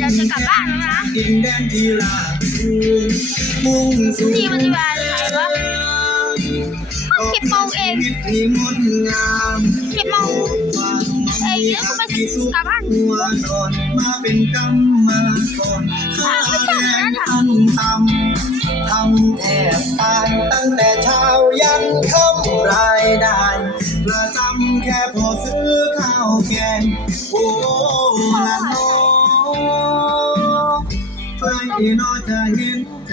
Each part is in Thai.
เราจะกลับบ้านแล้วนะดินแดนที่ราบสูงมุ่งสู่นี่มันจะเป็นอะไรวะก็สิบโมงเองชีวิตที่งดงามสิบโมงความเอ้ยแล้วก็ไปที่สุขกลับบ้านหัวนอนมาเป็นกรรมก่อนค่าแรงขั้นต่ำทำแทบตายตั้งแต่เช้ายันค่ำรายได้ประจำแค่พอซื้อข้าวแกงโอ้ละน้ อใครนอจะเห็นใจ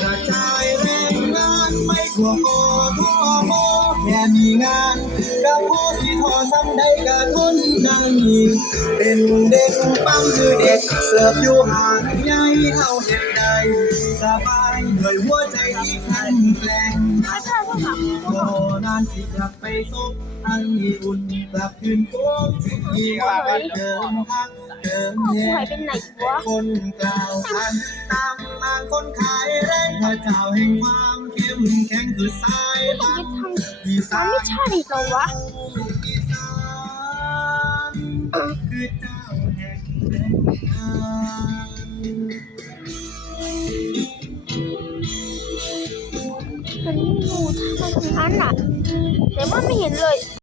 กระจายแรงงานไม่ทั่วโกทั่วโมแค่มีงานกับผู้ที่ทอซ้ำใดกระทุนได้เป็นเด็กปั๊มคือเด็กเสิร์ฟอยู่ห่างใยเอาเห็ดใดสบายด้วยหัวใจที่แข็งแกร่ง กเราโอ้นานที่จะไปซบให้อุ่นกลับคืนโค้งมีวันเดิมพักเดิมกูแย่หายไปไหนวะคนกล่าวทันตามนางคนขายแรงพระเจ้าแห่งความเข้มแข็งคือสายผมพันจะทธุ์อีำสามันนไม่ใช่เหรอวะอีสานคือเจ้าแห่งแรงงานเป็น อยู่ทางนั้นอะ แต่ว่าไม่เห็นเลย